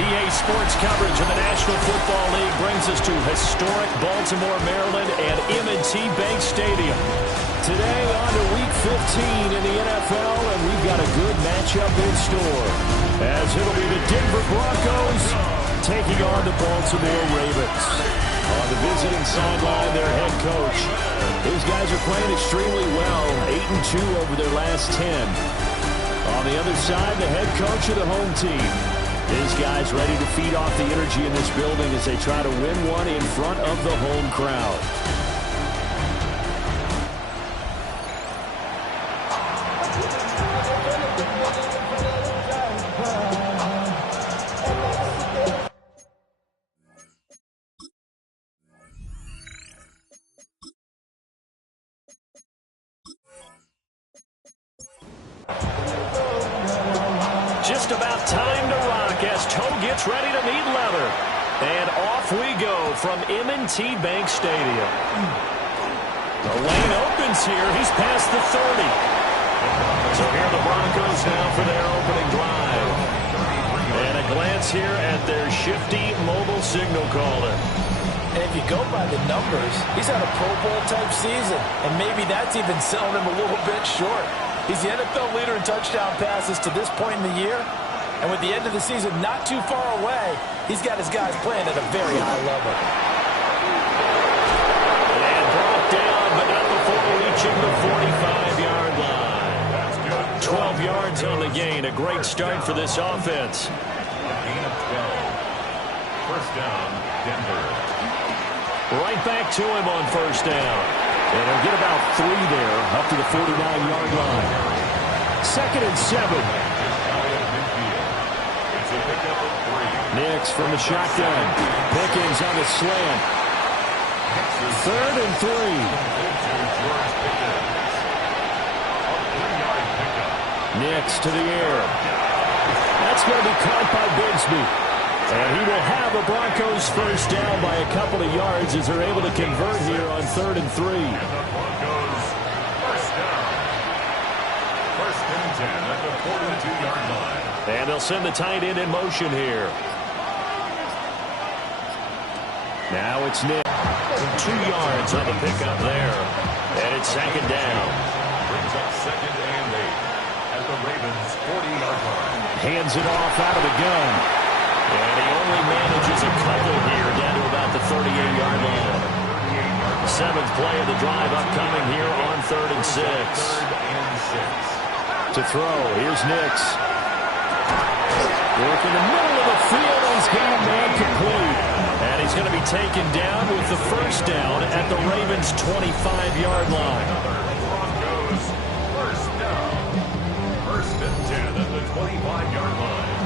EA Sports coverage of the National Football League brings us to historic Baltimore, Maryland, and M&T Bank Stadium. Today on to Week 15 in the NFL, and we've got a good matchup in store, as it'll be the Denver Broncos taking on the Baltimore Ravens. On the visiting sideline, their head coach. These guys are playing extremely well, 8-2 over their last 10. On the other side, the head coach of the home team. His guys ready to feed off the energy in this building as they try to win one in front of the home crowd. Just about time to rock as Toe gets ready to meet leather. And off we go from M&T Bank Stadium. The lane opens here. He's past the 30. So here are the Broncos now for their opening drive. And a glance here at their shifty mobile signal caller. And if you go by the numbers, he's had a Pro Bowl-type season. And maybe that's even selling him a little bit short. He's the NFL leader in touchdown passes to this point in the year. And with the end of the season not too far away, he's got his guys playing at a very high level. And brought down, but not before reaching the 45-yard line. 12 yards on the gain. A great start for this offense. Gain of 12. First down, Denver. Right back to him on first down. And they'll get about 3 there, up to the 49-yard line. 2nd and 7. It's a pickup of 3. Nix from the shotgun. Pickens on the slant. 3rd and 3. Nix to the air. That's going to be caught by Bigsby. And he will have the Broncos first down by a couple of yards as they're able to convert here on 3rd and 3. And the Broncos first down. 1st and 10 at the 42-yard line. And they'll send the tight end in motion here. Now it's Nick. 2 yards on the pickup there. And it's 2nd down. Brings up 2nd and 8 at the Ravens' 40-yard line. Hands it off out of the gun. And he only manages a couple here down to about the 38-yard line. 7th play of the drive upcoming here on 3rd and 6. To throw, here's Nix. Work in the middle of the field, he's got a man complete. And he's going to be taken down with the first down at the Ravens' 25-yard line. Broncos first down. 1st and 10 at the 25-yard line.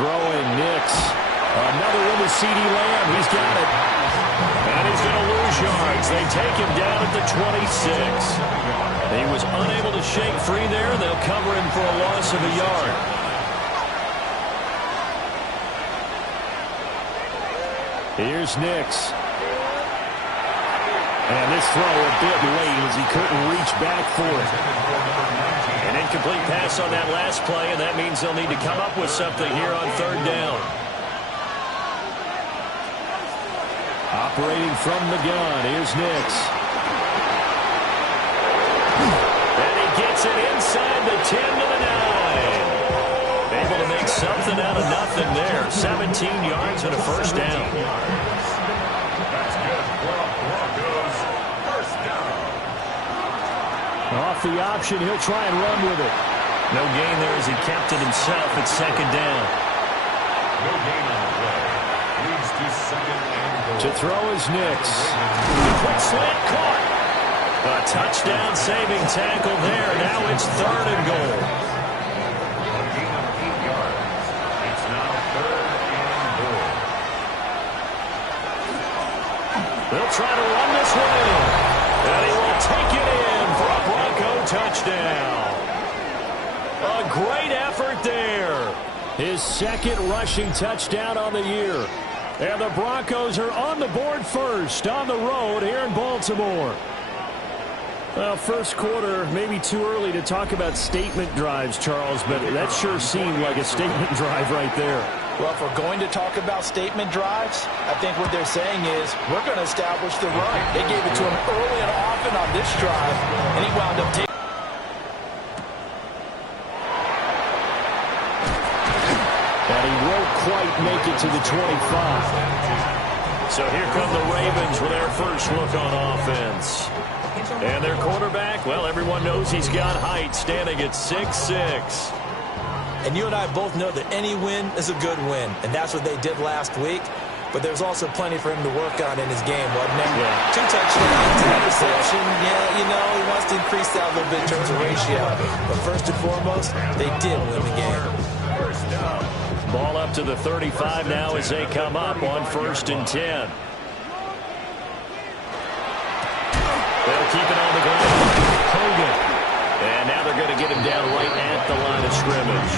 Throwing Nix. Another one to CeeDee Lamb. He's got it. And he's going to lose yards. They take him down at the 26. He was unable to shake free there. They'll cover him for a loss of a yard. Here's Nix. And this throw a bit late as he couldn't reach back for it. An incomplete pass on that last play, and that means they'll need to come up with something here on 3rd down. Operating from the gun, here's Nix. And he gets it inside the 10 to the 9. Able to make something out of nothing there. 17 yards and a first down. That's good for a Broncos first down. Off the option, he'll try and run with it. No gain there as he kept it himself at 2nd down. No gain on the play. Leads to 2nd and goal. To throw is Nix. Quick slant caught. A touchdown saving tackle there. Now it's 3rd and goal. A gain of 8 yards. It's now 3rd and goal. They'll try to run this one in. And he will take it in for a Bronco touchdown. A great effort there. His second rushing touchdown on the year. And the Broncos are on the board first on the road here in Baltimore. Well, first quarter, maybe too early to talk about statement drives, Charles, but that sure seemed like a statement drive right there. Well, if we're going to talk about statement drives, I think what they're saying is we're going to establish the run. They gave it to him early and often on this drive, and he wound up taking. And he won't quite make it to the 25. So here come the Ravens with their first look on offense. And their quarterback, well, everyone knows he's got height, standing at 6'6". And you and I both know that any win is a good win, and that's what they did last week. But there's also plenty for him to work on in his game, wasn't there? Yeah. 2 touchdowns, 1 interception. Yeah, you know, he wants to increase that a little bit in terms of ratio. But first and foremost, they did win the game. Ball up to the 35 now as they come up on 1st and 10. They'll keep it on the ground. Hogan. And now they're going to get him down right at the line of scrimmage.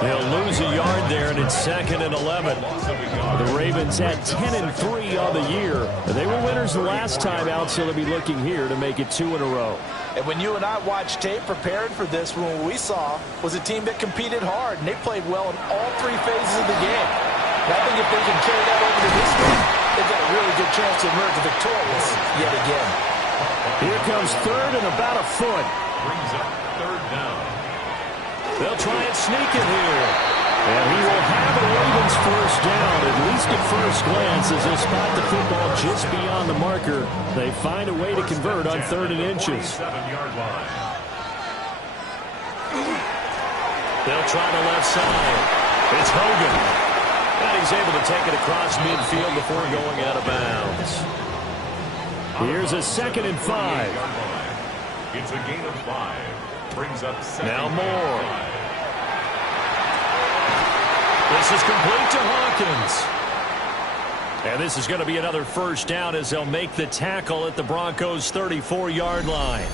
They'll lose a yard there, and it's 2nd and 11. The Ravens had 10-3 on the year. They were winners the last time out, so they'll be looking here to make it 2 in a row. And when you and I watched tape prepared for this, what we saw was a team that competed hard, and they played well in all 3 phases of the game. And I think if they can carry that over to this one, they've got a really good chance to emerge victorious yet again. Here comes 3rd and about a foot. Brings up 3rd down. They'll try and sneak it here. And he will have a Ravens first down, at least at first glance, as they spot the football just beyond the marker. They find a way to convert on 3rd and inches. They'll try the left side. It's Hogan. And he's able to take it across midfield before going out of bounds. Here's a 2nd and 5. It's a gain of 5. Brings up 2nd. Now more. This is complete to Hawkins. And this is going to be another first down as they'll make the tackle at the Broncos' 34-yard line.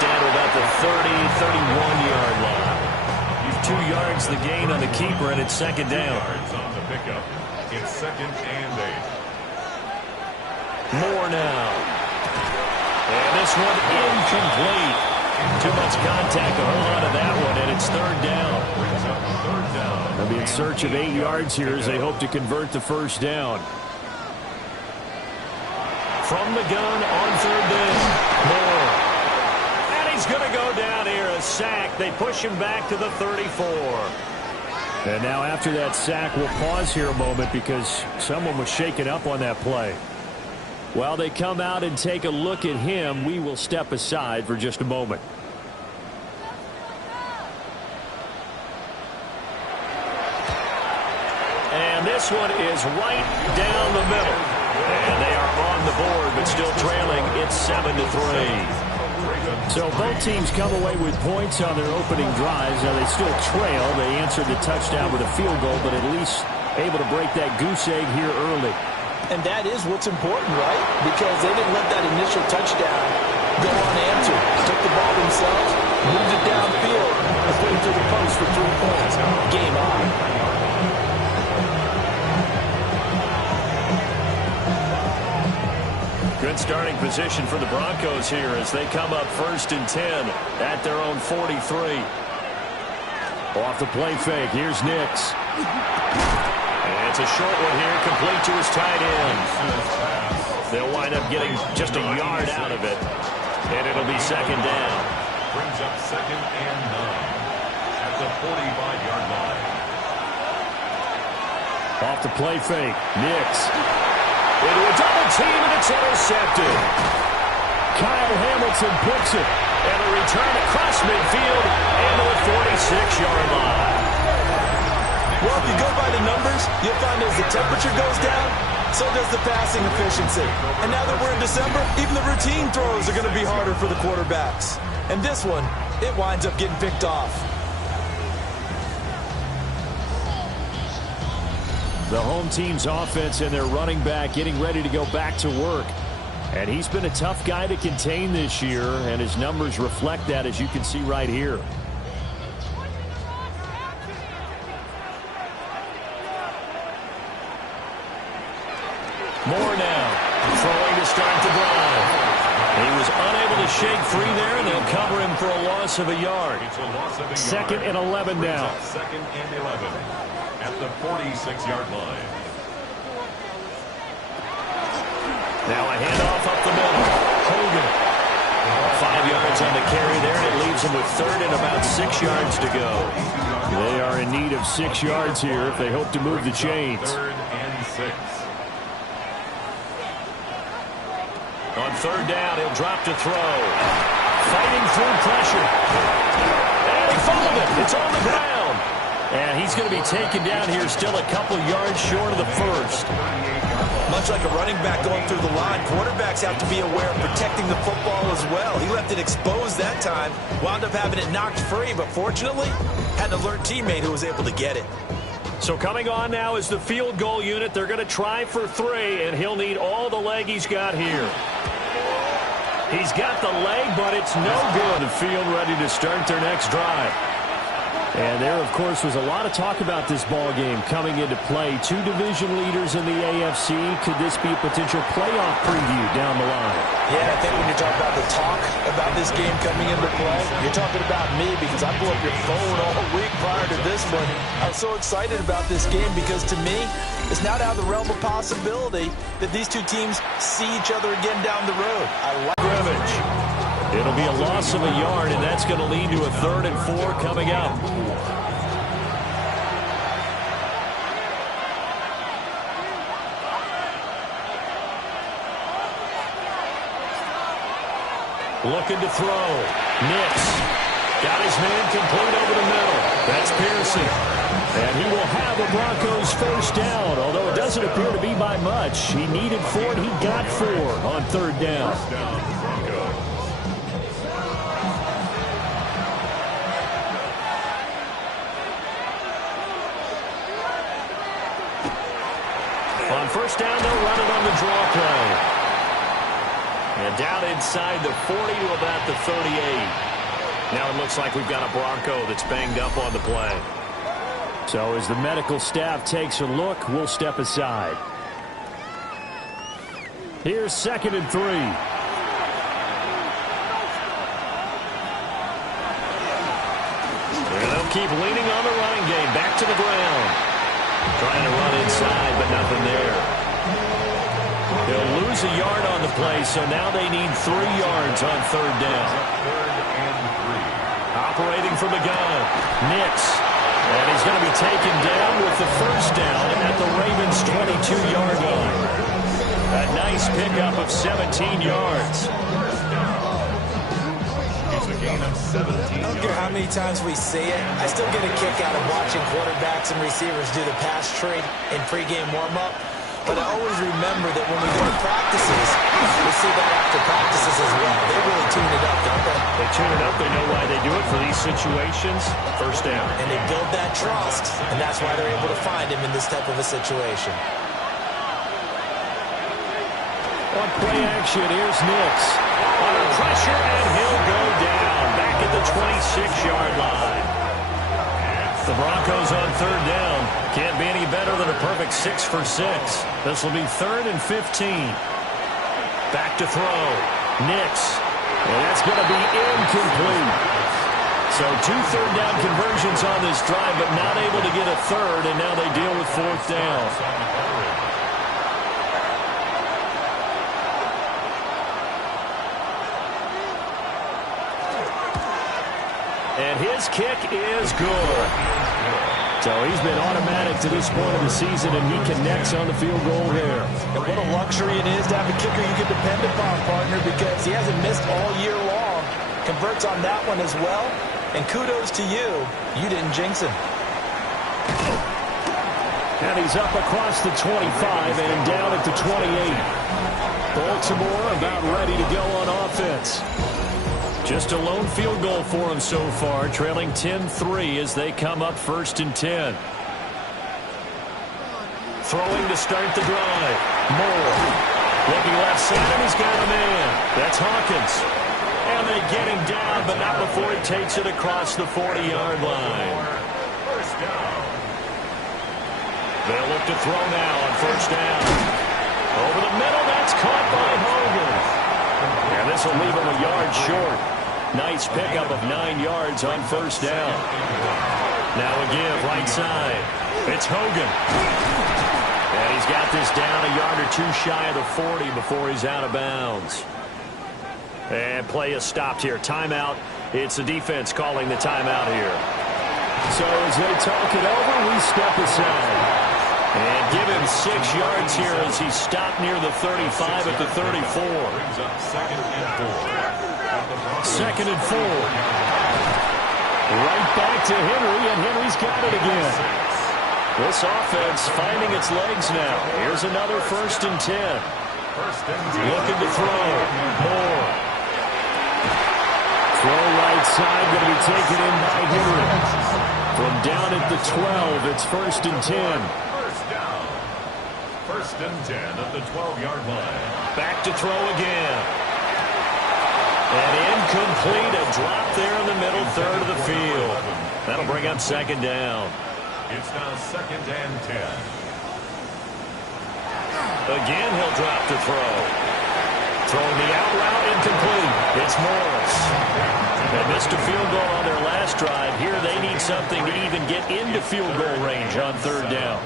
Down to about the 31-yard line. 2 yards the gain on the keeper, and it's 2nd down. Yards on the pickup. It's 2nd and 8. More now. And this one incomplete. Too much contact to hold on to that one, and it's 3rd down. Brings up 3rd down. They'll be in search of 8 yards here as they hope to convert the first down. From the gun on 3rd down. More. He's going to go down here, a sack. They push him back to the 34. And now after that sack, we'll pause here a moment because someone was shaken up on that play. While they come out and take a look at him, we will step aside for just a moment. And this one is right down the middle. And they are on the board, but still trailing. It's 7-3. So both teams come away with points on their opening drives. Now they still trail. They answered the touchdown with a field goal, but at least able to break that goose egg here early. And that is what's important, right? Because they didn't let that initial touchdown go unanswered. Took the ball themselves, moved it downfield, and put it through the post for 3 points. Game on. Good starting position for the Broncos here as they come up 1st and 10 at their own 43. Off the play fake, here's Nix. And it's a short one here, complete to his tight end. They'll wind up getting just a yard out of it, and it'll be 2nd down. Brings up 2nd and 9 at the 45-yard line. Off the play fake, Nix. Into a double team, and it's intercepted. Kyle Hamilton picks it. And a return across midfield into the 46-yard line. Well, if you go by the numbers, you'll find as the temperature goes down, so does the passing efficiency. And now that we're in December, even the routine throws are going to be harder for the quarterbacks. And this one, it winds up getting picked off. The home team's offense and their running back getting ready to go back to work. And he's been a tough guy to contain this year, and his numbers reflect that, as you can see right here. More now. Throwing to start the drive. He was unable to shake free there, and they'll cover him for a loss of a yard. Second and 11 now. Second and 11 at the 46-yard line. Now a handoff up the middle. Hogan. 5 yards on the carry there, and it leaves him with third and about 6 yards to go. They are in need of 6 yards here if they hope to move the chains. Third and 6. On third down, he'll drop to throw. Fighting through pressure. And he fumbled it. It's on the ground. And he's going to be taken down here, still a couple yards short of the first. Much like a running back going through the line, quarterbacks have to be aware of protecting the football as well. He left it exposed that time, wound up having it knocked free, but fortunately, had an alert teammate who was able to get it. So coming on now is the field goal unit. They're going to try for 3, and he'll need all the leg he's got here. He's got the leg, but it's no good. The field ready to start their next drive. And there, of course, was a lot of talk about this ball game coming into play. 2 division leaders in the AFC. Could this be a potential playoff preview down the line? Yeah, I think when you're talking about the talk about this game coming into play, you're talking about me because I blew up your phone all week prior to this one. I was so excited about this game because, to me, it's now out of the realm of possibility that these two teams see each other again down the road. I like Scrimmage. It'll be a loss of a yard, and that's going to lead to a 3rd and 4 coming up. Looking to throw. Nix. Got his man complete over the middle. That's Pearson. And he will have a Broncos first down, although it doesn't appear to be by much. He needed 4, and he got 4 on 3rd down. On first down, they'll run it on the draw play. And down inside the 40 to about the 38. Now it looks like we've got a Bronco that's banged up on the play. So as the medical staff takes a look, we'll step aside. Here's 2nd and 3. And they'll keep leaning on the running game. Back to the ground. Trying to run inside, but nothing there. They'll lose a yard on the play, so now they need 3 yards on 3rd down. Operating from the gun, Nix. And he's going to be taken down with the first down at the Ravens' 22-yard line. A nice pickup of 17 yards. I don't care how many times we see it. I still get a kick out of watching quarterbacks and receivers do the pass trade in pregame warm-up. But I always remember that when we go to practices, we see that after practices as well. They really tune it up, don't they? They tune it up. They know why they do it for these situations. First down. And they build that trust, and that's why they're able to find him in this type of a situation. On play action, here's Nix. Under pressure, and he'll go down. Back at the 26-yard line. The Broncos on 3rd down. Can't be any better than a perfect 6 for 6. This will be 3rd and 15. Back to throw. Nix. And that's going to be incomplete. So 2 third down conversions on this drive, but not able to get a third, and now they deal with 4th down. And his kick is good. So he's been automatic to this point of the season, and he connects on the field goal there. And what a luxury it is to have a kicker you can depend upon, partner, because he hasn't missed all year long. Converts on that one as well. And kudos to you. You didn't jinx him. And he's up across the 25 and down at the 28. Baltimore about ready to go on offense. Just a lone field goal for him so far, trailing 10-3 as they come up 1st and 10. Throwing to start the drive. Moore. Looking left side, and he's got a man. That's Hawkins. And they get him down, but not before he takes it across the 40-yard line. First down. They'll look to throw now on 1st down. Over the middle, that's caught by Hogan. And this will leave him a yard short. Nice pickup of 9 yards on 1st down. Now a give, right side. It's Hogan. And he's got this down a yard or two shy of the 40 before he's out of bounds. And play is stopped here. Timeout. It's the defense calling the timeout here. So as they talk it over, we step aside. And give him 6 yards here as he stopped near the 35 at the 34. Brings up 2nd and 4. 2nd and 4. Right back to Henry, and Henry's got it again. This offense finding its legs now. Here's another 1st and 10. Looking to throw. Moore. Throw right side, going to be taken in by Henry. From down at the 12, it's 1st and 10. 1st and 10 at the 12-yard line. Back to throw again. And incomplete, a drop there in the middle third of the field. That'll bring up 2nd down. It's now 2nd and 10. Again, he'll drop to throw. Throwing the out route, incomplete. It's Morris. They missed a field goal on their last drive. Here they need something to even get into field goal range on 3rd down.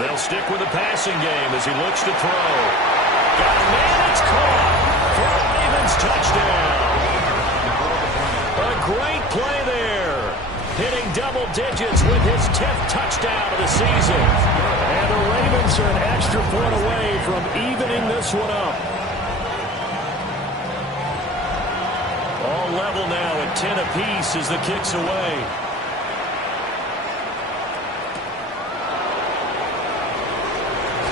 They'll stick with the passing game as he looks to throw. Got a man, it's caught for a Ravens touchdown. A great play there. Hitting double digits with his 10th touchdown of the season. And the Ravens are an extra point away from evening this one up. All level now at 10 apiece as the kick's away.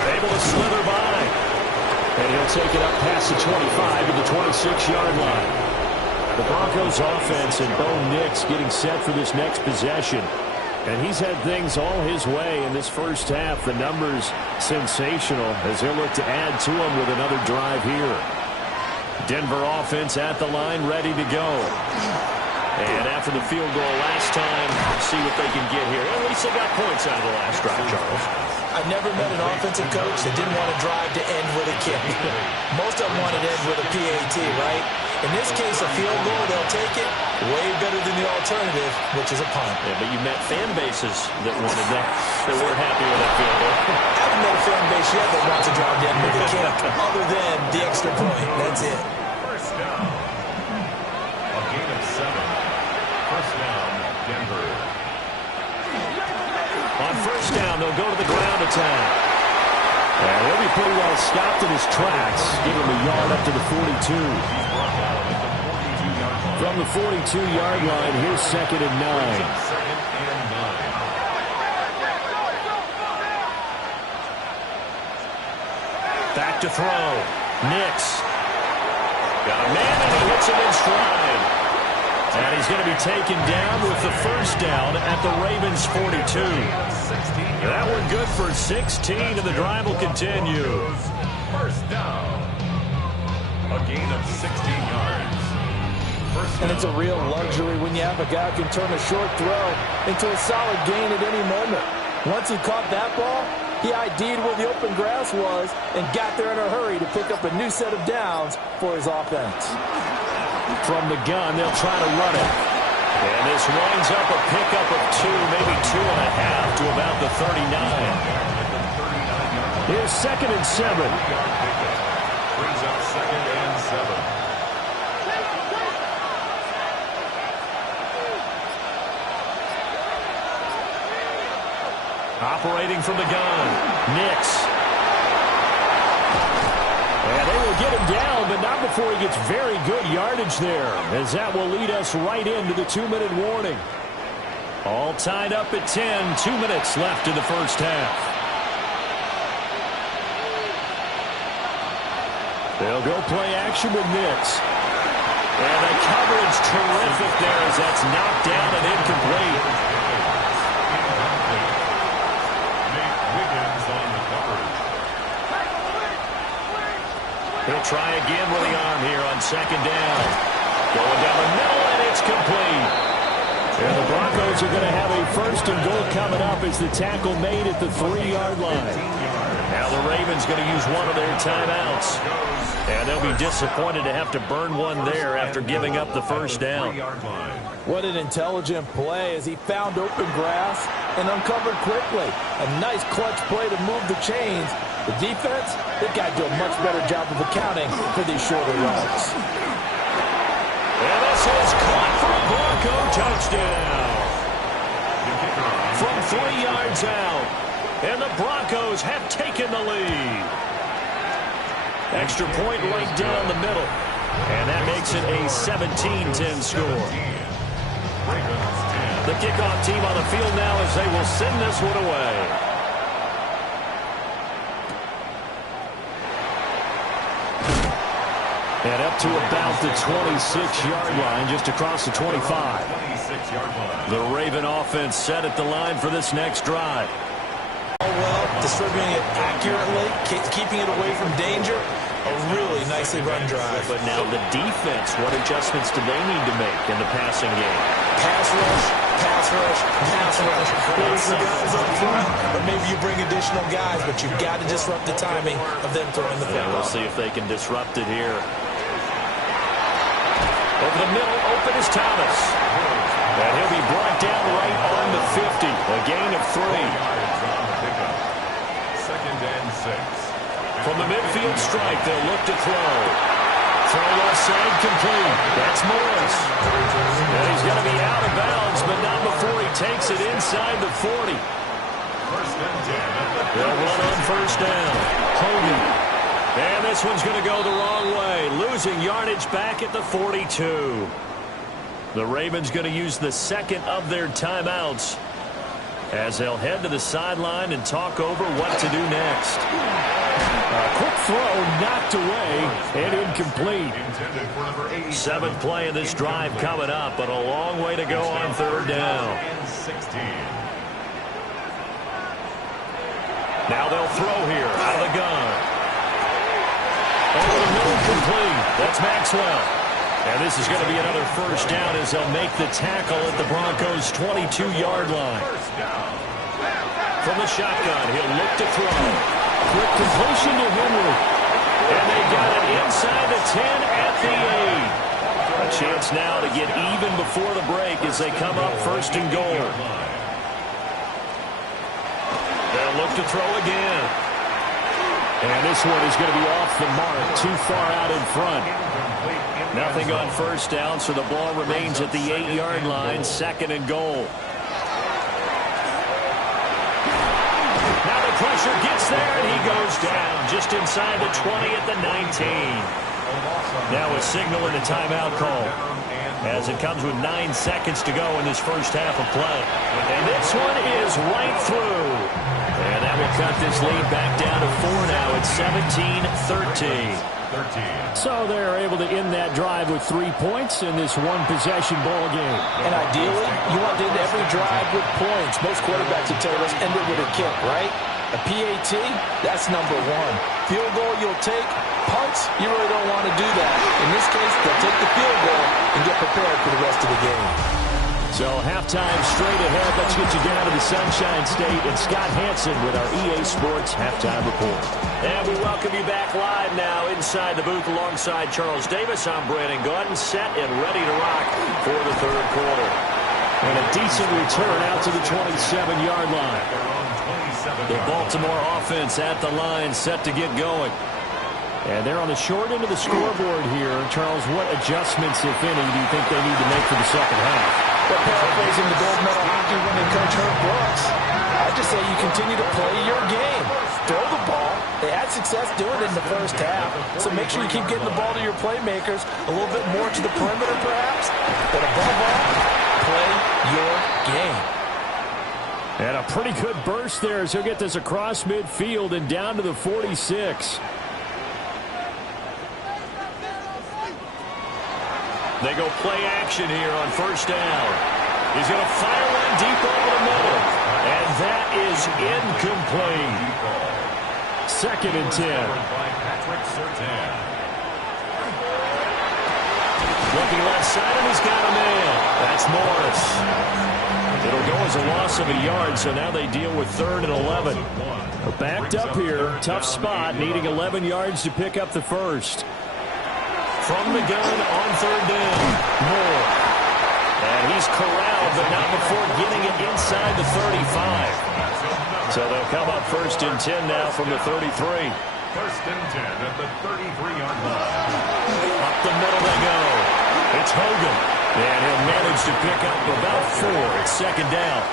Able to slither by. And he'll take it up past the 25 to the 26-yard line. The Broncos offense and Bo Nix getting set for this next possession. And he's had things all his way in this first half. The numbers sensational as they'll look to add to them with another drive here. Denver offense at the line, ready to go. And after the field goal last time, see what they can get here. At least they got points out of the last drive, Charles. I've never met an offensive coach that didn't want to drive to end with a kick. Most of them wanted to end with a PAT, right? In this case, a field goal, they'll take it. Way better than the alternative, which is a punt. Yeah, but you met fan bases that wanted that, that weren't happy with that field goal. I haven't met a fan base yet that wants to drive to end with a kick, other than the extra point. That's it. 1st down. A gain of 7. 1st down, Denver. On 1st down, they'll go to the ground attack. And he'll be pretty well stopped in his tracks. Give him a yard up to the 42. From the 42-yard line, here's 2nd and 9. 2nd and 9. Back to throw. Nix. Got a man, and he hits him in stride. And he's going to be taken down with the 1st down at the Ravens' 42. That one good for 16, and the drive will continue. 1st down. A gain of 16 yards. And it's a real luxury when you have a guy who can turn a short throw into a solid gain at any moment. Once he caught that ball, he ID'd where the open grass was and got there in a hurry to pick up a new set of downs for his offense. From the gun, they'll try to run it. And this winds up a pickup of 2, maybe 2.5 to about the 39. Here's 2nd and 7. Brings up 2nd and 7. Operating from the gun, Nix. And they will get him down, but not before he gets very good yardage there, as that will lead us right into the 2-minute warning. All tied up at 10, 2 minutes left in the first half. They'll go play action with Nix. And the coverage terrific there as that's knocked down and incomplete. He'll try again with the arm here on second down. Going down the middle, and it's complete. And the Broncos are going to have a first and goal coming up as the tackle made at the 3-yard line. Now the Ravens going to use one of their timeouts. And they'll be disappointed to have to burn one there after giving up the first down. What an intelligent play as he found open grass and uncovered quickly. A nice clutch play to move the chains. The defense, they've got to do a much better job of accounting for these shorter routes. And this is caught for a Bronco touchdown. From 3 yards out. And the Broncos have taken the lead. Extra point right down the middle. And that makes it a 17-10 score. The kickoff team on the field now as they will send this one away. And up to about the 26-yard line, just across the 25. The Raven offense set at the line for this next drive. Well, distributing it accurately, keeping it away from danger. A really nicely run drive. But now the defense, what adjustments do they need to make in the passing game? Pass rush, pass rush, pass rush. There's the guys up front, or maybe you bring additional guys, but you've got to disrupt the timing of them throwing the football. We'll see if they can disrupt it here. Over the middle, open is Thomas. And he'll be brought down right on the 50. A gain of 3. Second and 6. From the midfield strike, they'll look to throw. Throw left side complete. That's Morris. And he's going to be out of bounds, but not before he takes it inside the 40. First and 10. They'll run on first down. Hogan. And this one's going to go the wrong way. Losing yardage back at the 42. The Ravens going to use the second of their timeouts as they'll head to the sideline and talk over what to do next. A quick throw knocked away and incomplete. 7th play of this drive coming up, but a long way to go on third down. Now they'll throw here out of the gun. Over the middle, complete. That's Maxwell. And this is going to be another first down as they'll make the tackle at the Broncos' 22-yard line. From the shotgun, he'll look to throw. Quick completion to Henry. And they got it inside the 10 at the 8. A chance now to get even before the break as they come up first and goal. They'll look to throw again. And this one is going to be off the mark, too far out in front. Nothing on first down, so the ball remains at the 8-yard line, second and goal. Now the pressure gets there, and he goes down just inside the 20 at the 19. Now a signal and a timeout call as it comes with 9 seconds to go in this first half of play. And this one is right through. And that will cut this lead back down to 4 now. It's 17-13. So they're able to end that drive with 3 points in this one-possession ball game. And ideally, you want to end every drive with points. Most quarterbacks will tell us end it with a kick, right? A PAT, that's number 1. Field goal you'll take. Punts, you really don't want to do that. In this case, they'll take the field goal and get prepared for the rest of the game. So halftime straight ahead. Let's get you down to the Sunshine State and Scott Hansen with our EA Sports Halftime Report. And we welcome you back live now inside the booth alongside Charles Davis. I'm Brandon Gordon, set and ready to rock for the third quarter. And a decent return out to the 27-yard line. The Baltimore offense at the line set to get going. And they're on the short end of the scoreboard here. Charles, what adjustments, if any, do you think they need to make for the second half? Well, paraphrasing the gold medal hockey winning coach Herb Brooks, I just say you continue to play your game. Throw the ball, They had success doing it in the first half, so make sure you keep getting the ball to your playmakers, a little bit more to the perimeter perhaps, but above all, play your game. And a pretty good burst there as he'll get this across midfield and down to the 46. They go play action here on first down. He's going to fire one deep over the middle. And that is incomplete. 2nd and 10. Looking left side, and he's got a man. That's Morris. It'll go as a loss of a yard, so now they deal with 3rd and 11. Backed up here, tough spot, needing 11 yards to pick up the first. From the gun on 3rd down, Moore. And he's corralled, but not before getting it inside the 35. So they'll come up 1st and 10 now from the 33. 1st and 10 at the 33-yard line. Up the middle they go. It's Hogan. And he'll manage to pick up about 4 at 2nd down.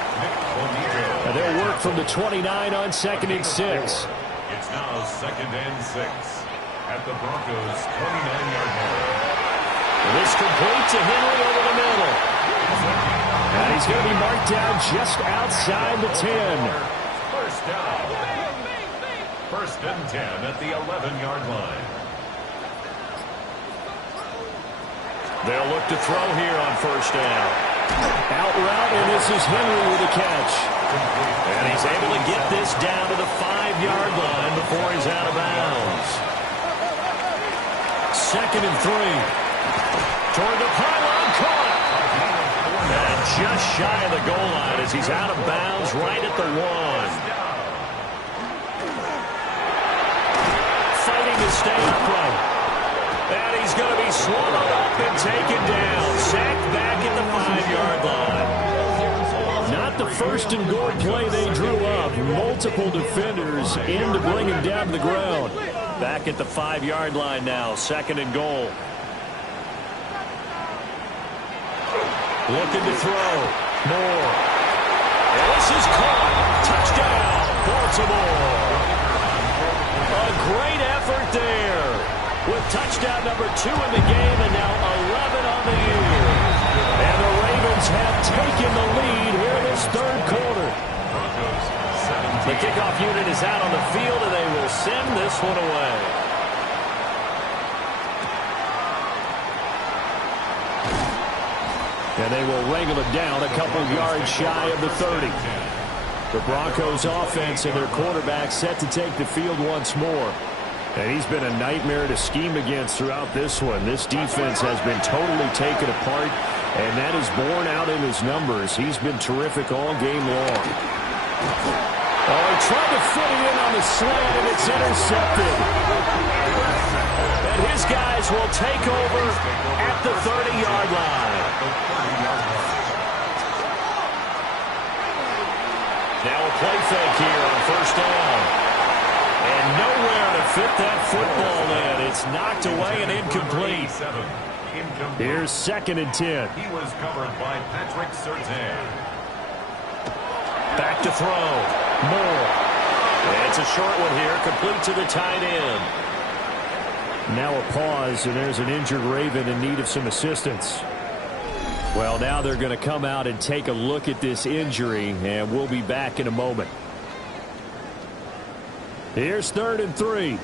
And they'll work from the 29 on 2nd and 6. It's now 2nd and 6 at the Broncos' 29-yard line. This complete to Henry over the middle. And he's going to be marked down just outside the 10. First down. 1st and 10 at the 11-yard line. They'll look to throw here on 1st down. Out route, and this is Henry with a catch. And he's able to get this down to the 5-yard line before he's out of bounds. 2nd and 3. Toward the pylon, caught. And just shy of the goal line as he's out of bounds right at the 1. Fighting to stay upright. And he's going to be swallowed up and taken down. Sacked back at the 5-yard line. Not the 1st and goal play they drew up. Multiple defenders in to bring him down to the ground. Back at the 5-yard line now. 2nd and goal. Looking to throw. Moore. And this is caught. Touchdown, Baltimore. A great effort there. With touchdown number 2 in the game and now 11 on the year. And the Ravens have taken the lead here in this 3rd quarter. The kickoff unit is out on the field, and they will send this one away. And they will wrangle it down a couple yards shy of the 30. The Broncos offense and their quarterback set to take the field once more. And he's been a nightmare to scheme against throughout this one. This defense has been totally taken apart, and that is borne out in his numbers. He's been terrific all game long. Oh, he tried to fit it in on the slant, and it's intercepted. And his guys will take over at the 30-yard line. Now a play fake here on 1st down. And nowhere to fit that football in. It's knocked away and incomplete. Here's 2nd and 10. He was covered by Patrick Surtain. Back to throw. Moore. It's a short one here, complete to the tight end. Now a pause, and there's an injured Raven in need of some assistance. Well, now they're going to come out and take a look at this injury, and we'll be back in a moment. Here's 3rd and 3.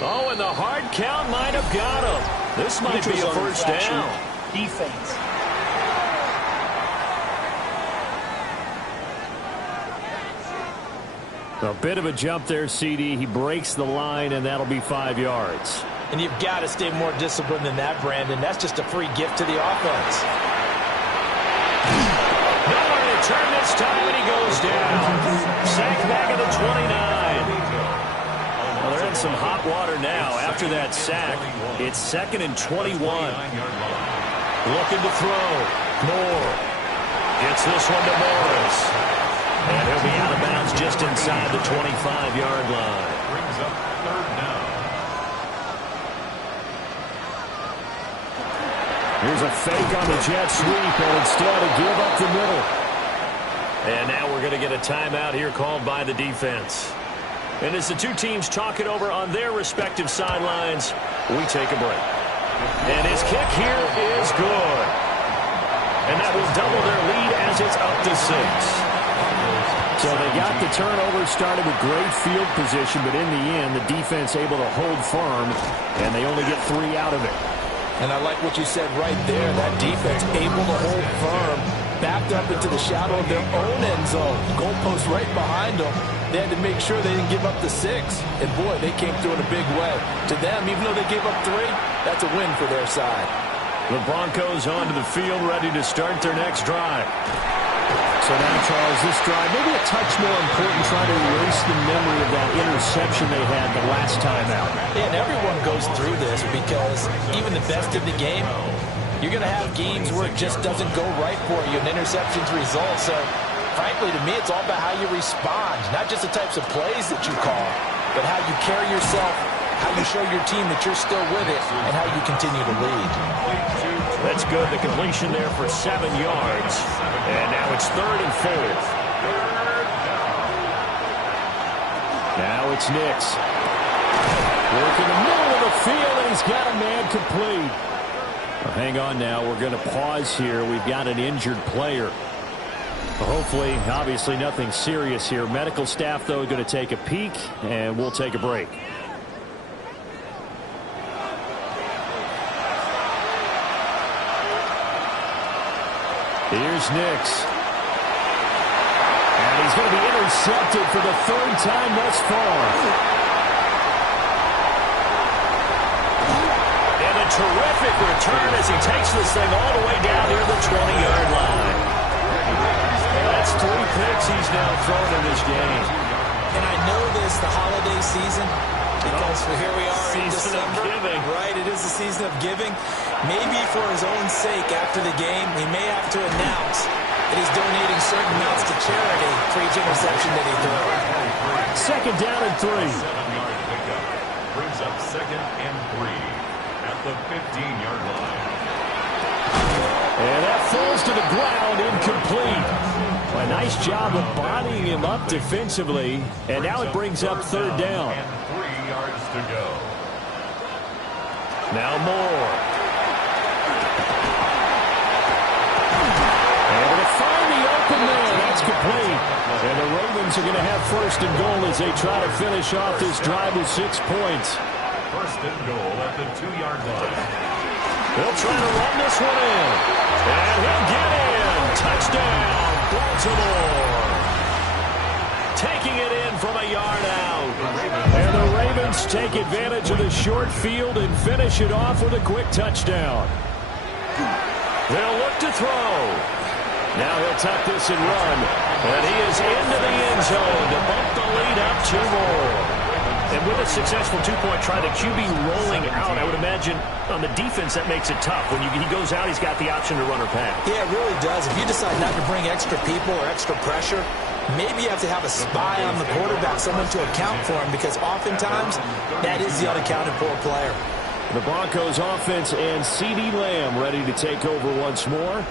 Oh, and the hard count might have got him. This might be a 1st down. Defense. A bit of a jump there, CD. He breaks the line, and that'll be 5 yards. And you've got to stay more disciplined than that, Brandon. That's just a free gift to the offense. Nowhere to turn this time, and he goes down. Sacked back at the 29. Well, they're in some hot water now. After that sack, it's 2nd and 21. Looking to throw. Moore gets this one to Morris. And he'll be out of bounds just inside the 25-yard line. Brings up 3rd down. Here's a fake on the jet sweep, and instead a give up the middle. And now we're going to get a timeout here called by the defense. And as the two teams talk it over on their respective sidelines, we take a break. And his kick here is good. And that will double their lead as it's up to 6. So they got the turnover, started with great field position, but in the end, the defense able to hold firm, and they only get 3 out of it. And I like what you said right there. That defense able to hold firm, backed up into the shadow of their own end zone. Goalpost right behind them. They had to make sure they didn't give up the 6. And, boy, they came through in a big way. To them, even though they gave up 3, that's a win for their side. The Broncos onto the field, ready to start their next drive. So now, Charles, this drive, maybe a touch more important, trying to erase the memory of that interception they had the last time out. Yeah, and everyone goes through this because even the best of the game, you're going to have games where it just doesn't go right for you, and interceptions result. So, frankly, to me, it's all about how you respond, not just the types of plays that you call, but how you carry yourself, how you show your team that you're still with it, and how you continue to lead. That's good. The completion there for 7 yards. And now it's 3rd and 4. Now it's Nix. Working the middle of the field, and he's got a man complete. Well, hang on now. We're going to pause here. We've got an injured player. Hopefully, obviously nothing serious here. Medical staff, though, going to take a peek, and we'll take a break. Here's Nix. And he's going to be intercepted for the 3rd time thus far. And a terrific return as he takes this thing all the way down near the 20-yard line. And that's 3 picks he's now thrown in this game. And I know this, the holiday season, because here we are in December. Right, it is the season of giving. Maybe for his own sake after the game, he may have to announce that he's donating certain amounts to charity for each interception that he throws. 2nd down and 3. 7-yard pickup brings up 2nd and 3 at the 15-yard line. And that falls to the ground, incomplete. A nice job of bodying him up defensively, and now it brings up 3rd down. And 3 yards to go. Now Moore. Able to find the open man. That's complete. And the Ravens are going to have 1st and goal as they try to finish off this drive with 6 points. 1st and goal at the 2-yard line. He'll try to run this one in. And he'll get in. Touchdown, Baltimore. Taking it in from a yard out. And the Ravens take advantage of the short field and finish it off with a quick touchdown. They'll look to throw. Now he'll tuck this and run. And he is into the end zone to bump the lead up 2 more. And with a successful 2-point try, the QB rolling out, I would imagine on the defense that makes it tough. When he goes out, he's got the option to run or pass. Yeah, it really does. If you decide not to bring extra people or extra pressure, maybe you have to have a spy on the quarterback, someone to account for him, because oftentimes that is the unaccounted for player. The Broncos offense and CeeDee Lamb ready to take over once more.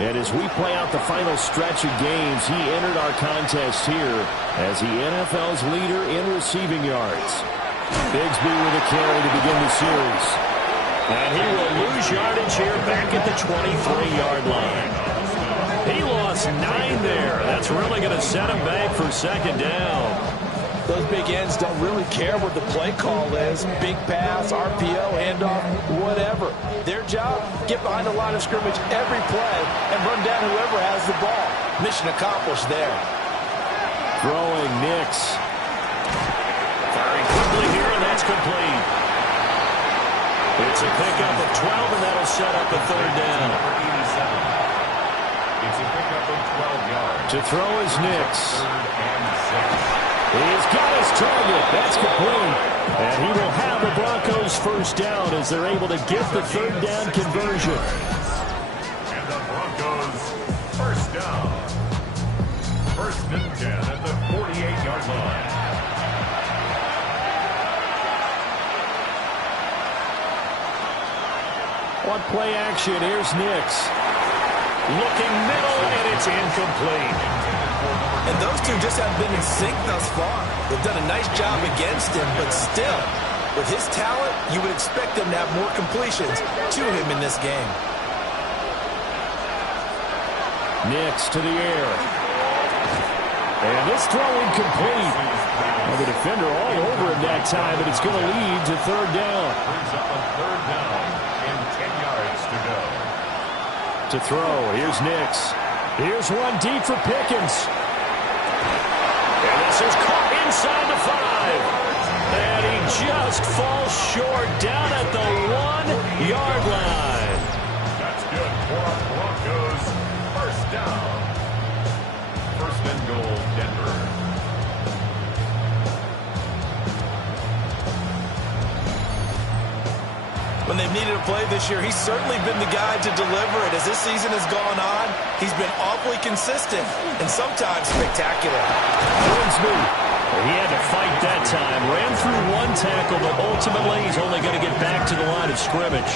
And as we play out the final stretch of games, he entered our contest here as the NFL's leader in receiving yards. Bigsby with a carry to begin the series. And he will lose yardage here back at the 23-yard line. He lost 9 there. That's really going to set him back for 2nd down. Those big ends don't really care what the play call is. Big pass, RPO, handoff, whatever. Their job, get behind the line of scrimmage every play and run down whoever has the ball. Mission accomplished there. Throwing Nix. Firing quickly here, and that's complete. It's a pickup of 12, and that'll set up a 3rd down. It's a pickup of 12 yards. To throw is Nix. 3rd and 6. He's got his target. That's complete. And he will have the Broncos 1st down as they're able to get the 3rd down conversion. And the Broncos 1st down. 1st and 10 at the 48-yard line. On play action, here's Nix. Looking middle, and it's incomplete. And those two just haven't been in sync thus far. They've done a nice job against him, but still, with his talent, you would expect them to have more completions to him in this game. Nix to the air. And this throw incomplete. Well, the defender all over him that time, and it's going to lead to third down. Brings up a third down and 10 yards to go. To throw, here's Nix. Here's one deep for Pickens. And this is caught inside the 5. And he just falls short down at the 1-yard line. That's good for our Broncos. First down. First and goal, Denver. When they've needed a play this year, he's certainly been the guy to deliver it. As this season has gone on, he's been awfully consistent and sometimes spectacular. Winsby, he had to fight that time. Ran through one tackle, but ultimately he's only going to get back to the line of scrimmage.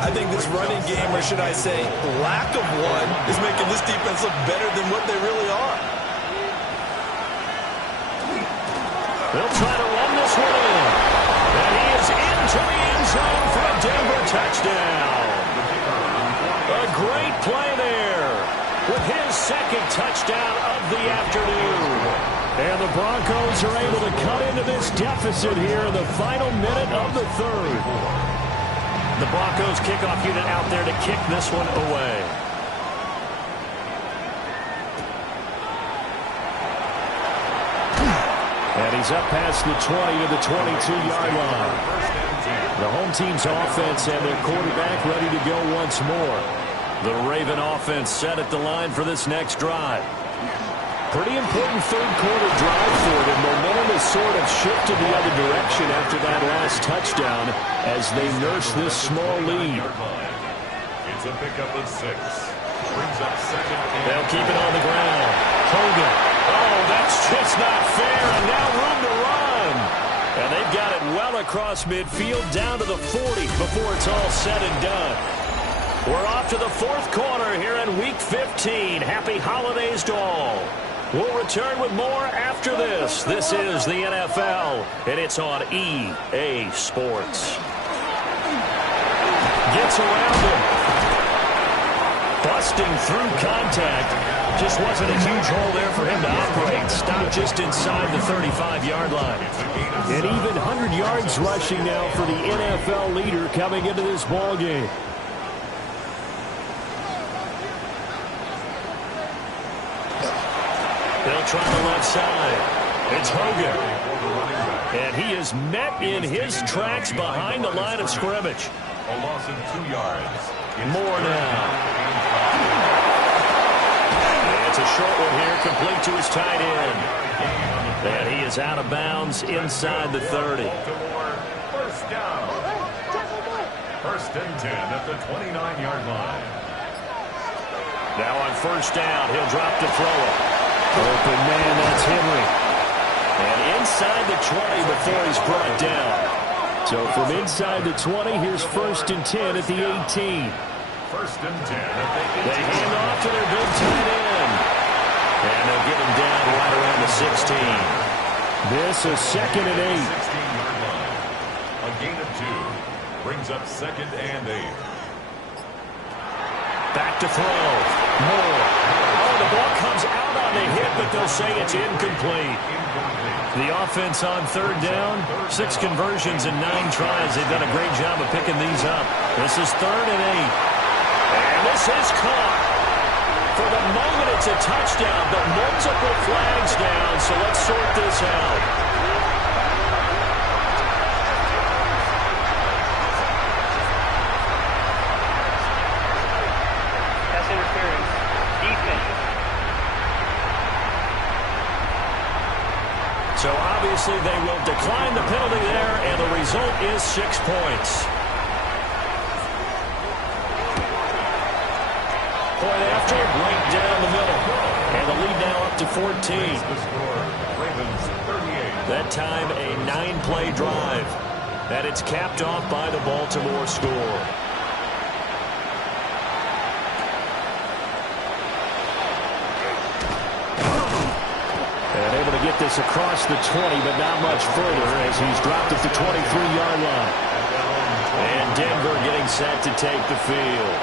I think this running game, or should I say lack of one, is making this defense look better than what they really are. They'll try to run this one in. And he is into the end zone for a Denver touchdown. A great play there with his second touchdown of the afternoon. And the Broncos are able to cut into this deficit here in the final minute of the third. The Broncos kickoff unit out there to kick this one away. And he's up past the 20 to the 22-yard line. The home team's offense and their quarterback ready to go once more. The Raven offense set at the line for this next drive. Pretty important third quarter drive for them. Momentum has sort of shifted the other direction after that last touchdown as they nurse this small lead. It's a pickup of 6. Brings up second. They'll keep it on the ground. Hogan. Oh, that's just not fair. And now room to run. And they've got it well across midfield down to the 40 before it's all said and done. We're off to the fourth quarter here in Week 15. Happy holidays to all. We'll return with more after this. This is the NFL, and it's on EA Sports. Gets around him. Busting through contact. Just wasn't a huge hole there for him to operate. Stopped just inside the 35-yard line. And even 100 yards rushing now for the NFL leader coming into this ball game. They'll try the left side. It's Hogan. And he is met in his tracks behind the line of scrimmage. A loss of 2 yards. More now. And it's a short one here, complete to his tight end. And he is out of bounds inside the 30. First down. First and 10 at the 29-yard line. Now on first down, he'll drop to throw it. Open man, that's Henry. And inside the 20 before he's brought down. So from inside the 20, here's first and 10 at the 18. First and 10 at the 18. They hand off to their big tight end. And they'll get him down right around the 16. This is second and 8. 16-yard line. A gain of 2. Brings up second and 8. Back to throw. Moore. Oh, the ball comes out on the hit, but they'll say it's incomplete. The offense on third down, 6 conversions and 9 tries. They've done a great job of picking these up. This is third and 8. And this is caught. For the moment, it's a touchdown, but multiple flags down, so let's sort this out. Pass interference. Defense. So obviously they will decline the penalty there, and the result is 6 points. Point after, right down the middle. And the lead now up to 14. The score, Ravens 38. That time a 9-play drive. And it's capped off by the Baltimore score. this across the 20, but not much further as he's dropped at the 23-yard line. And Denver getting set to take the field.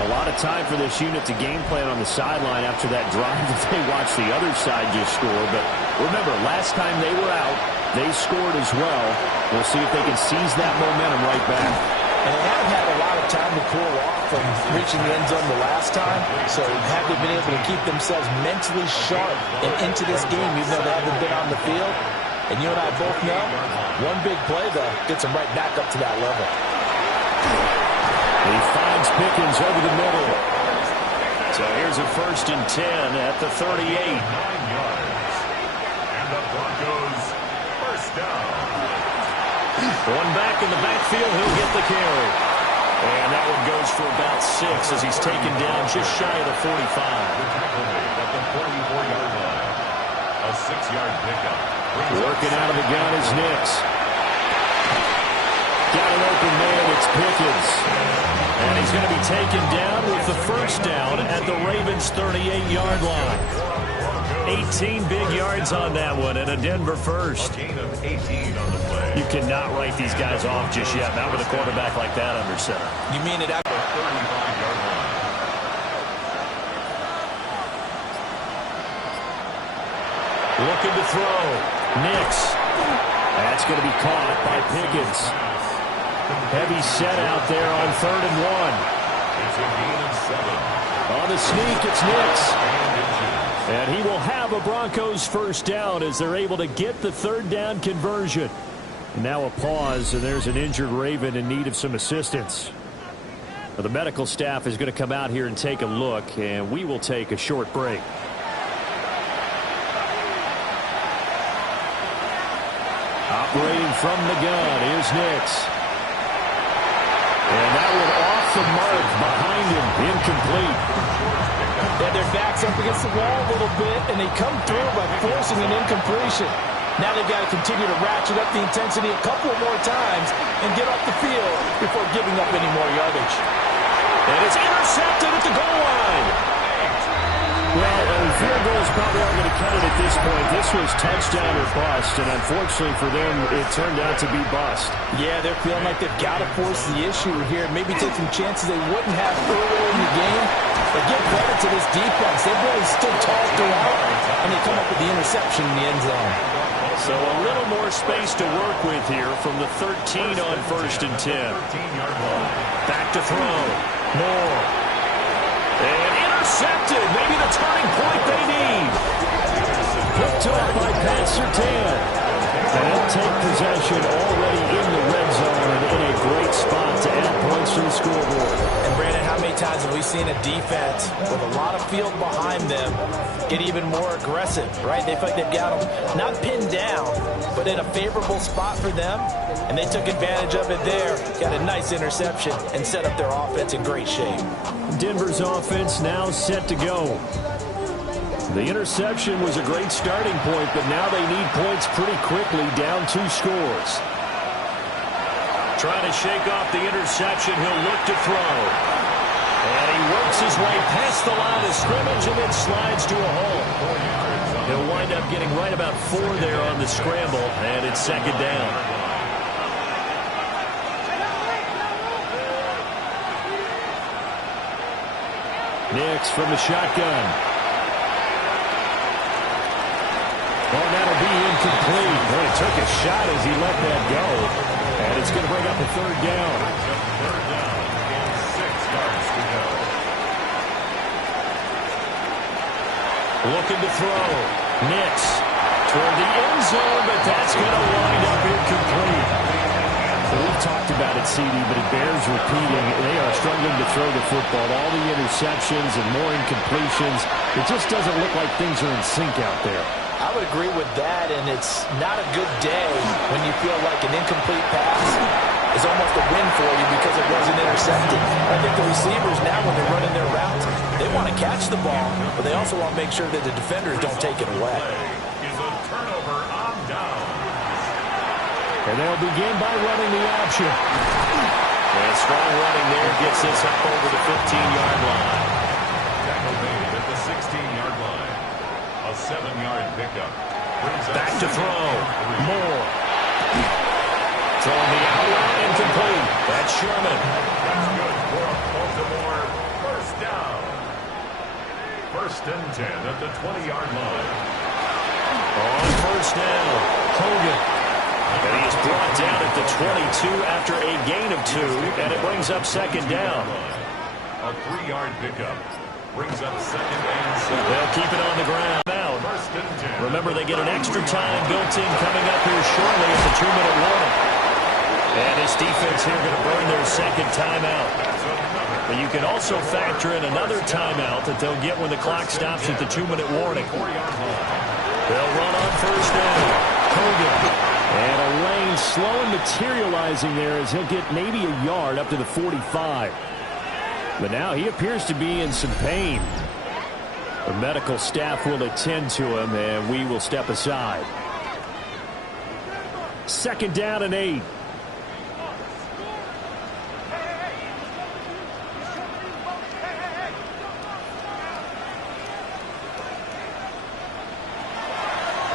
A lot of time for this unit to game plan on the sideline after that drive that they watched the other side just score. But remember, last time they were out, they scored as well. We'll see if they can seize that momentum right back. And they haven't had a lot of time to cool off from reaching the end zone the last time. So have they been able to keep themselves mentally sharp and into this game, even though they haven't been on the field? And you and I both know, one big play, though, gets them right back up to that level. He finds Pickens over the middle. So here's a 1st and 10 at the 38. 9 yards. And the Broncos first down. One back in the backfield, he'll get the carry. And that one goes for about 6 as he's taken down just shy of the 45. At the 44-yard line. A 6-yard pickup. Working out of the gun is Nix. Got an open man, it's Pickens. And he's going to be taken down with the first down at the Ravens' 38-yard line. 18 big yards on that one and a Denver first. A gain of 18 on the play. You cannot write these guys off just yet, not with a quarterback like that under center. You mean it after 35-yard line. Looking to throw. Nix. That's going to be caught by Pickens. Heavy set out there on 3rd and 1. It's a gain of 7. On the sneak, it's Nix. And he will have a Broncos first down as they're able to get the 3rd down conversion. Now a pause, and there's an injured Raven in need of some assistance. Well, the medical staff is going to come out here and take a look, and we will take a short break. Operating from the gun is Nix. And that one off the mark behind him, incomplete. Yeah, their back's up against the wall a little bit, and they come through by forcing an incompletion. Now they've got to continue to ratchet up the intensity a couple more times and get off the field before giving up any more yardage. And it's intercepted at the goal line. Well, field goals probably aren't going to cut it at this point. This was touchdown or bust, and unfortunately for them, it turned out to be bust. Yeah, they're feeling like they've got to force the issue here. Maybe take some chances they wouldn't have earlier in the game. But give credit to this defense. They've really stood tall throughout, and they come up with the interception in the end zone. So a little more space to work with here from the 13 on 1st and 10. Back to throw. More. And intercepted. Maybe the turning point they need. Picked off by Pat Surtain. And they'll take possession already in the red zone and in a great spot to add points to the scoreboard. And Brandon, how many times have we seen a defense with a lot of field behind them get even more aggressive, right? They feel like they've got them not pinned down, but in a favorable spot for them, and they took advantage of it there, got a nice interception, and set up their offense in great shape. Denver's offense now set to go. The interception was a great starting point, but now they need points pretty quickly, down 2 scores. Trying to shake off the interception, he'll look to throw. And he works his way past the line of scrimmage and then slides to a hole. He'll wind up getting right about 4 there on the scramble, and it's 2nd down. Nix from the shotgun. Well, that'll be incomplete. Boy, he took a shot as he let that go. And it's going to bring up a 3rd down. 3rd down and 6 yards to go. Looking to throw. Nix toward the end zone, but that's going to wind up incomplete. We've talked about it, CD, but it bears repeating. They are struggling to throw the football. All the interceptions and more incompletions. It just doesn't look like things are in sync out there. I would agree with that, and it's not a good day when you feel like an incomplete pass is almost a win for you because it wasn't intercepted. I think the receivers now, when they're running their routes, they want to catch the ball, but they also want to make sure that the defenders don't take it away. Is a turnover on down. And they'll begin by running the option. And strong running there gets this up over the 15-yard line. Tackle made at the 16-yard line. A 7-yard pickup. Back to throw. Moore. Throwing the outlet, incomplete. That's Sherman. That's good for a Baltimore first down. 1st and 10 at the 20-yard line. On first down, Hogan. And he is brought down at the 22 after a gain of 2, and it brings up 2nd down. A 3-yard pickup brings up 2nd and 7. They'll keep it on the ground. 1st and 10. Remember, they get an extra time built in coming up here shortly at the 2-minute warning. And this defense here going to burn their 2nd timeout. But you can also factor in another timeout that they'll get when the clock stops at the 2-minute warning. They'll run on first down. Hogan. And a lane slow and materializing there as he'll get maybe a yard up to the 45. But now he appears to be in some pain. The medical staff will attend to him, and we will step aside. 2nd down and 8.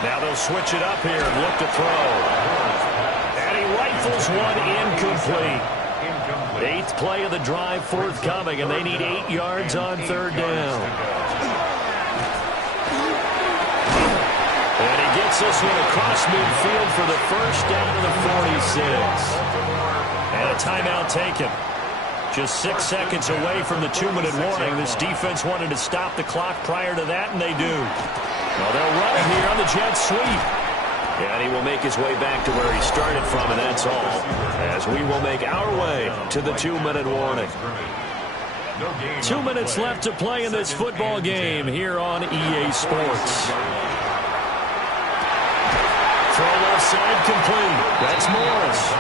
Now they'll switch it up here and look to throw. And he rifles one incomplete. 8th play of the drive forthcoming, and they need 8 yards on 3rd down. And he gets this one across midfield for the first down of the 46. And a timeout taken. Just 6 seconds away from the 2-minute warning. This defense wanted to stop the clock prior to that, and they do. Well, they'll run it here on the jet sweep. And he will make his way back to where he started from, and that's all. As we will make our way to the 2-minute warning. 2 minutes left to play in this football game here on EA Sports. Throw left side complete. That's Morris.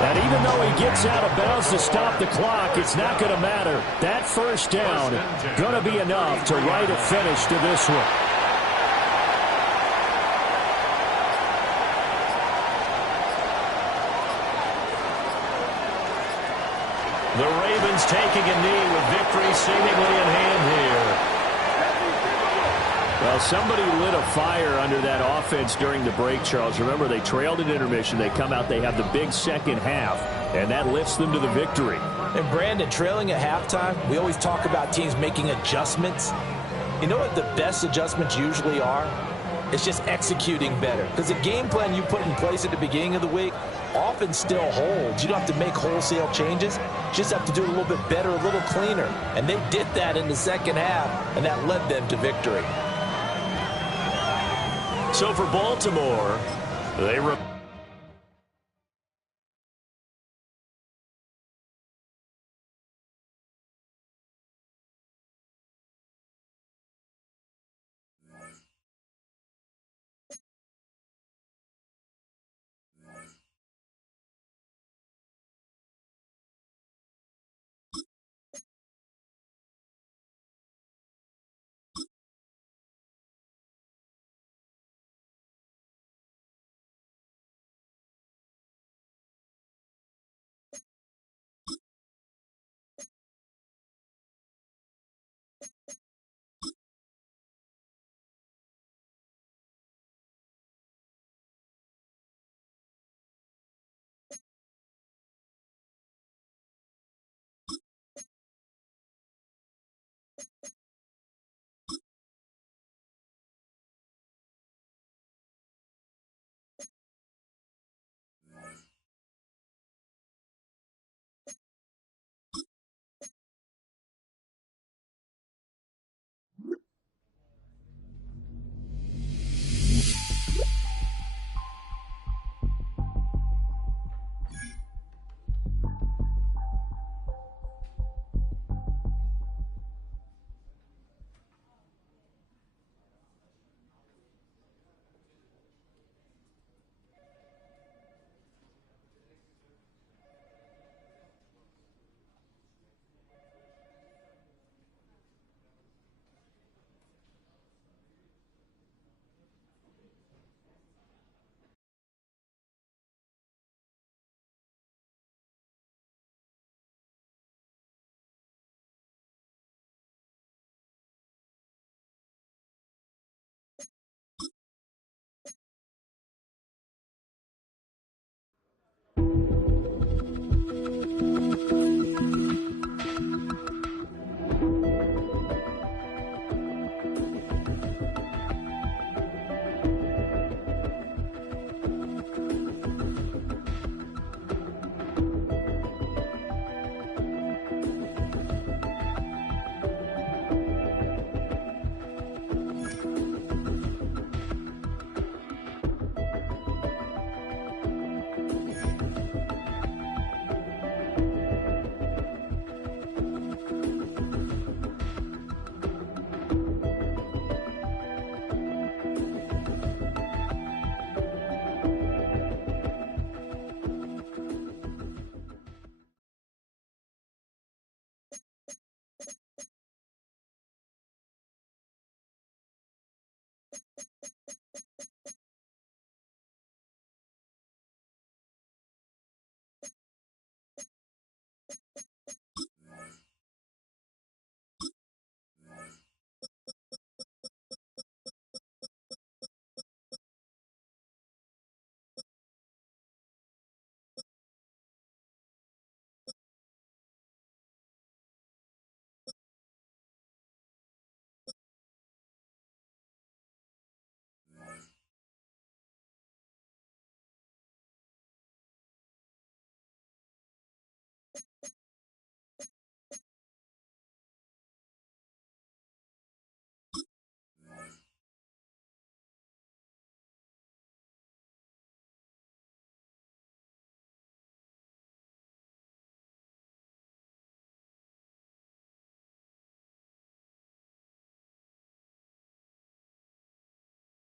And even though he gets out of bounds to stop the clock, it's not going to matter. That first down going to be enough to write a finish to this one. The Ravens taking a knee with victory seemingly in hand here. Well, somebody lit a fire under that offense during the break, Charles. Remember, they trailed at intermission. They come out, they have the big second half, and that lifts them to the victory. And Brandon, trailing at halftime, we always talk about teams making adjustments. You know what the best adjustments usually are? It's just executing better. Because the game plan you put in place at the beginning of the week often still holds. You don't have to make wholesale changes. You just have to do it a little bit better, a little cleaner. And they did that in the second half, and that led them to victory. So for Baltimore, they